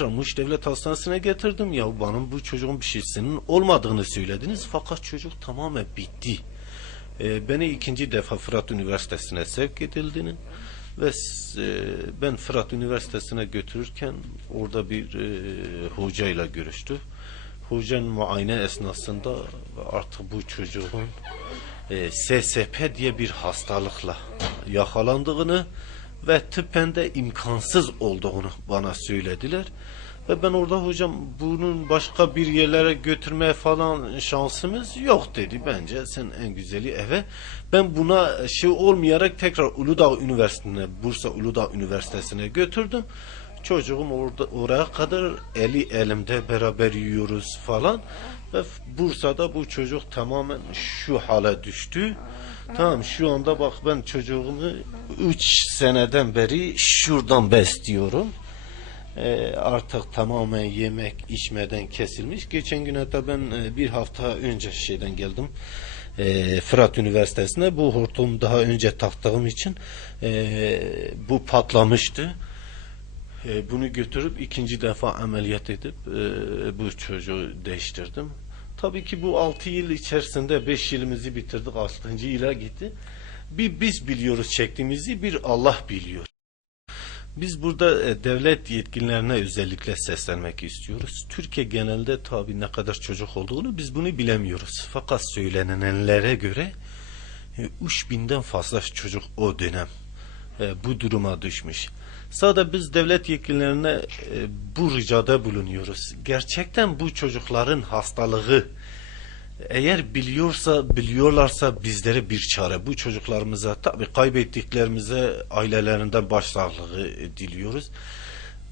Muş Devlet Hastanesi'ne getirdim. Ya benim bu çocuğun bir şeysinin olmadığını söylediniz. Fakat çocuk tamamen bitti. Ee, beni ikinci defa Fırat Üniversitesi'ne sevk edildiğini ve e, ben Fırat Üniversitesi'ne götürürken orada bir e, hocayla görüştü. Hocanın muayene esnasında artık bu çocuğun e, SSP diye bir hastalıkla yakalandığını ve tıpen de imkansız olduğunu bana söylediler. Ve ben orada hocam bunun başka bir yerlere götürmeye falan şansımız yok dedi. Bence sen en güzeli eve. Ben buna şey olmayarak tekrar Uludağ Üniversitesi'ne, Bursa Uludağ Üniversitesi'ne götürdüm. Çocuğum orada oraya kadar eli elimde beraber yiyoruz falan. Ve Bursa'da bu çocuk tamamen şu hale düştü. Tamam şu anda bak ben çocuğumu 3 seneden beri şuradan besliyorum. Ee, artık tamamen yemek içmeden kesilmiş. Geçen gün hatta ben e, bir hafta önce şeyden geldim. e, Fırat Üniversitesi'ne bu hortum daha önce taktığım için e, bu patlamıştı. E, bunu götürüp ikinci defa ameliyat edip e, bu çocuğu değiştirdim. Tabii ki bu 6 yıl içerisinde 5 yılımızı bitirdik 6. yıla gitti. Bir biz biliyoruz çektiğimizi bir Allah biliyor. Biz burada e, devlet yetkililerine özellikle seslenmek istiyoruz. Türkiye genelde tabii ne kadar çocuk olduğunu biz bunu bilemiyoruz. Fakat söylenenlere göre e, 3000'den fazla çocuk o dönem e, bu duruma düşmüş. Sadece biz devlet yetkililerine e, bu ricada bulunuyoruz. Gerçekten bu çocukların hastalığı eğer biliyorsa biliyorlarsa bizlere bir çare bu çocuklarımıza tabii kaybettiklerimize ailelerinden başsağlığı e, diliyoruz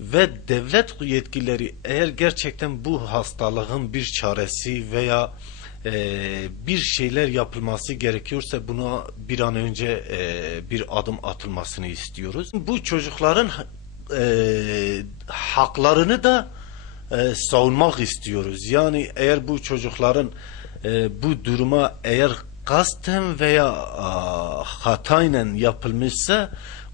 ve devlet yetkilileri eğer gerçekten bu hastalığın bir çaresi veya e, bir şeyler yapılması gerekiyorsa buna bir an önce e, bir adım atılmasını istiyoruz. Bu çocukların e, haklarını da e, savunmak istiyoruz. Yani eğer bu çocukların e, bu duruma eğer kasten veya a, hatayla yapılmışsa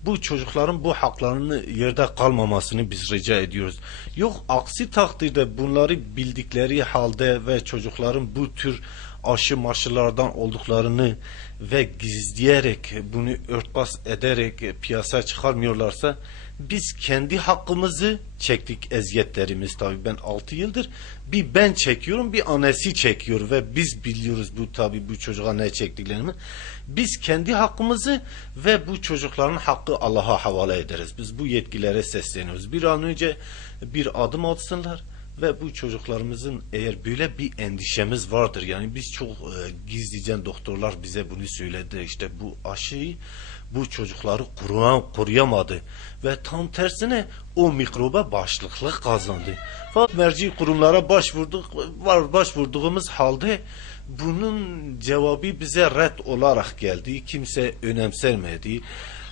bu çocukların bu haklarını yerde kalmamasını biz rica ediyoruz. Yok aksi takdirde bunları bildikleri halde ve çocukların bu tür aşı maşılardan olduklarını ve gizleyerek bunu örtbas ederek piyasaya çıkarmıyorlarsa biz kendi hakkımızı çektik eziyetlerimiz. Tabii ben 6 yıldır bir ben çekiyorum bir annesi çekiyor ve biz biliyoruz bu tabii bu çocuğa ne çektiklerini. Biz kendi hakkımızı ve bu çocukların hakkı Allah'a havale ederiz. Biz bu yetkililere sesleniyoruz. Bir an önce bir adım atsınlar ve bu çocuklarımızın eğer böyle bir endişemiz vardır yani biz çok e, gizlice doktorlar bize bunu söyledi işte bu aşıyı bu çocukları koruyan, koruyamadı ve tam tersine o mikroba başlıklık kazandı. Fakat merci kurumlara başvurduk var başvurduğumuz halde bunun cevabı bize red olarak geldi. Kimse önemsemedi.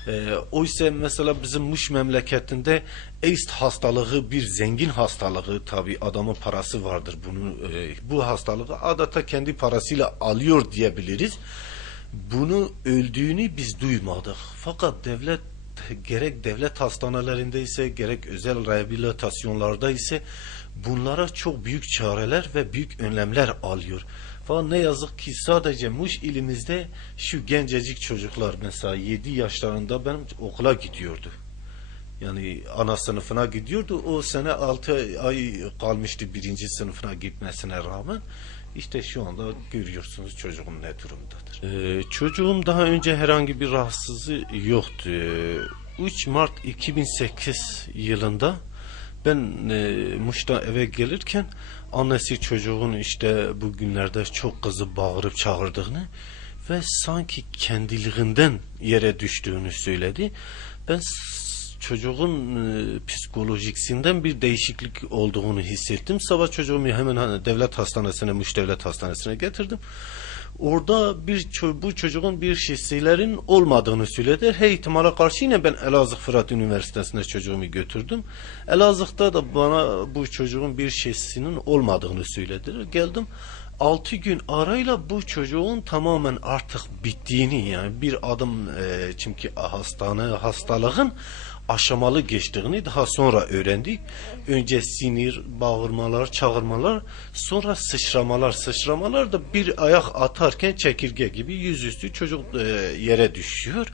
E, oysa mesela bizim Muş memleketinde AIDS hastalığı bir zengin hastalığı tabi adamın parası vardır bunu e, bu hastalığı adeta kendi parasıyla alıyor diyebiliriz. Bunu öldüğünü biz duymadık. Fakat devlet gerek devlet hastanelerinde ise gerek özel rehabilitasyonlarda ise bunlara çok büyük çareler ve büyük önlemler alıyor. Fakat ne yazık ki sadece Muş ilimizde şu gencecik çocuklar mesela 7 yaşlarında benim okula gidiyordu. Yani ana sınıfına gidiyordu. O sene 6 ay kalmıştı birinci sınıfına gitmesine rağmen. İşte şu anda görüyorsunuz çocuğum ne durumdadır. Ee, çocuğum daha önce herhangi bir rahatsızlığı yoktu. Ee, 3 Mart 2008 yılında ben e, Muş'ta eve gelirken annesi çocuğun işte bugünlerde çok kızı bağırıp çağırdığını ve sanki kendiliğinden yere düştüğünü söyledi. Ben çocuğun e, psikolojisinden bir değişiklik olduğunu hissettim. Sabah çocuğumu hemen hani devlet hastanesine, Muş Devlet Hastanesi'ne getirdim. Orada bir bu çocuğun bir şeylerin olmadığını söyledi. Her ihtimale karşı yine ben Elazığ Fırat Üniversitesi'ne çocuğumu götürdüm. Elazığ'da da bana bu çocuğun bir şeysinin olmadığını söylediler. Geldim 6 gün arayla bu çocuğun tamamen artık bittiğini yani bir adım e, çünkü hastane hastalığın aşamalı geçtiğini daha sonra öğrendik. Önce sinir, bağırmalar, çağırmalar, sonra sıçramalar. Sıçramalar da bir ayak atarken çekirge gibi yüzüstü çocuk e, yere düşüyor.